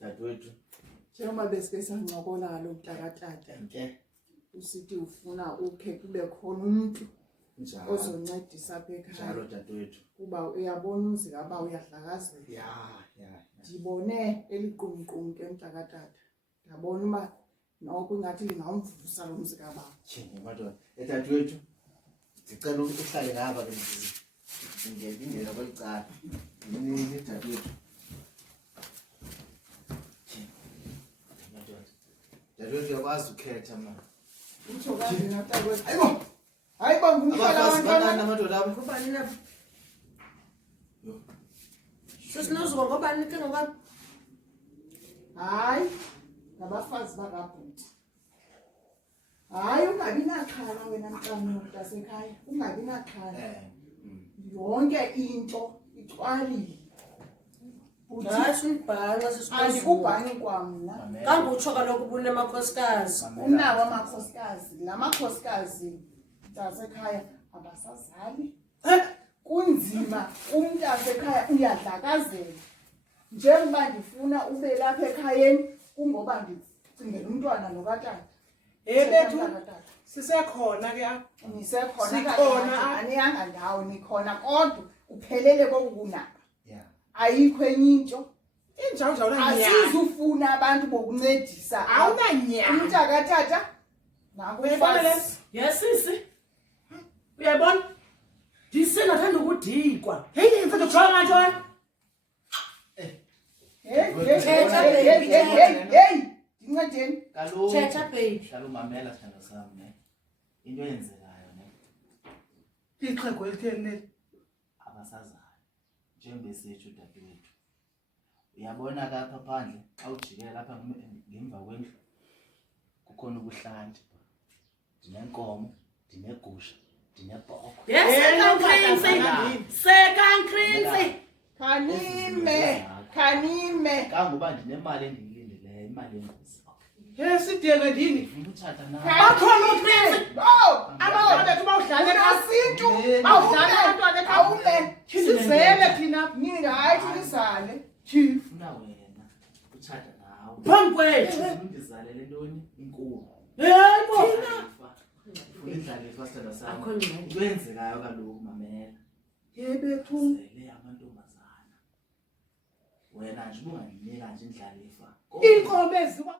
Dadwethu. Njengoba besike sancokola lo Mtata. Nke. Usithi ufuna ukhe kube khona umuntu Njalo. ozoncedisa apha ekhaya. Njalo dadwethu. Kuba uyabona umzika ba uyahlakazela. Ya. Ndibone eliqumqum ke Mtata. Ndabona uma noko ngathi lingamvusa lo mzika ba. Thini madoda. Dadwethu. Ngicela ukuthi uhlale ngapha ke mzisi. Ngingena kwelicala. Yini dadwethu. Dadwethu uyakwazi ukhetha ma. Utsho kanje naMtata. Hayibo ngumhlala abantwana madoda abo. Ngobani lapha? Sesinozuka ngobani ke ngoba? Hayi, ngabafazi bakabhuti. Hayi ungabi naxhala wena mntasekhaya. Ungabi naxhala. Yonke into ixwalile. Hayi umbhanqa sesikwazi. Andikubhani kwamna. Kangutsho kaloku bunemakhosikazi. Unawo amakhosikazi. La makhosikazi mntasekhaya abasazali. Kunzima umntasekhaya uyadlakazela. Njengoba ndifuna ube lapha ekhayeni kungoba ngicingela umntwana nokatata. Bethu sisekhona ke apha. Nisekhona aniyanga ndawo nikhona kodwa uphelele kokunaba. Ayikho enye into. Injawunjawuna nya. Asizufuna abantu bokuncedisa. Awunanya. Umntakatata nakufanele. Yesisi. Uyabona? Ndisengathanda ukudikwa. Hey, mfethu jonga ntwana. Hey. Incedeni. Kaloku. Thetha baby. Kaloku mamela sithando sami ne. Into eyenzekayo ne. Ixhego elitheni Abasazayo. Njengobesethu dadwethu. Uyabona lapha phandle xa ujikela lapha ngemva kwendlu kukhona ubuhlanti. Dinenkomo, dinegusha, dinebhoko. Sekankrinsi. Khanime. Kangoba ndinemali endiyilindeleyo, imali yengozi. Sidinga ndini. Ngumthatha nawe. Bakhona unkrinsi. Abantwana bethu bawudlalela asintu. Bawudlalela abantwana awume. Sizele thina. Nina hayi thinisale. Ufuna wena uthatha nawe. Phambi kwethu. Ndizalele ntoni? Inkulu. Yebo. Indlalifa sithando sami. Akho ngxaki. Kwenzekayo kaloku mamela. Yebethu. Zele amantombazana. Wena nje ubungandinika nje indlalifa. Inkomo eziwa